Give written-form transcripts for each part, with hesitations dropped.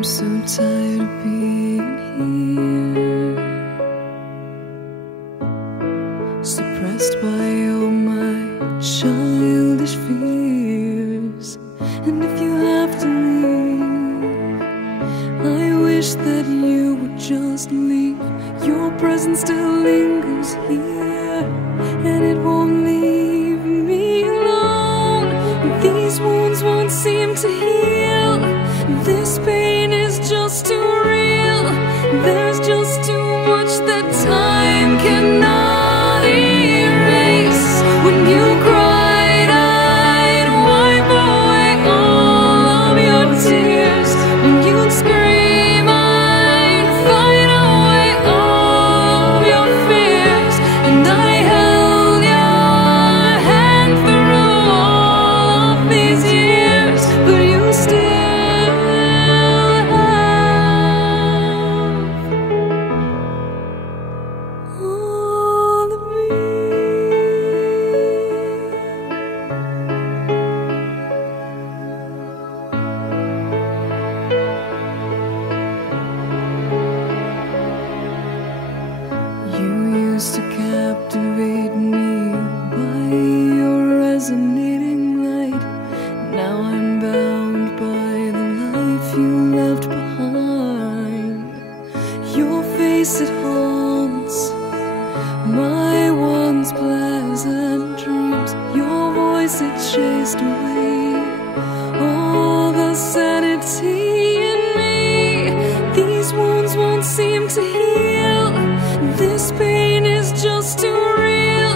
I'm so tired of being here, suppressed by all my childish fears. And if you have to leave, I wish that you would just leave. Your presence still lingers here, and it won't leave me alone. These wounds won't seem to heal. This pain is just too real. There's just too much that time cannot erase. When you cried, I'd wipe away all of your tears. When you'd scream, I'd fight away all of your fears. And I held your hand through all of these years, but you still to captivate me by your resonating light. Now I'm bound by the life you left behind. Your face, it haunts my once pleasant dreams. Your voice, it chased away all the sanity in me. These wounds won't seem to heal. This pain is just too real.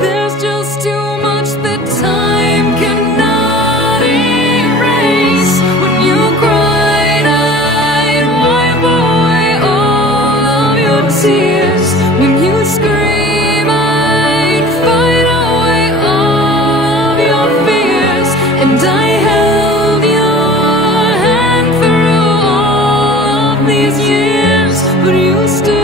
There's just too much that time cannot erase. When you cried, I'd wipe away all of your tears. When you scream, I'd fight away all of your fears. And I held your hand through all of these years, but you still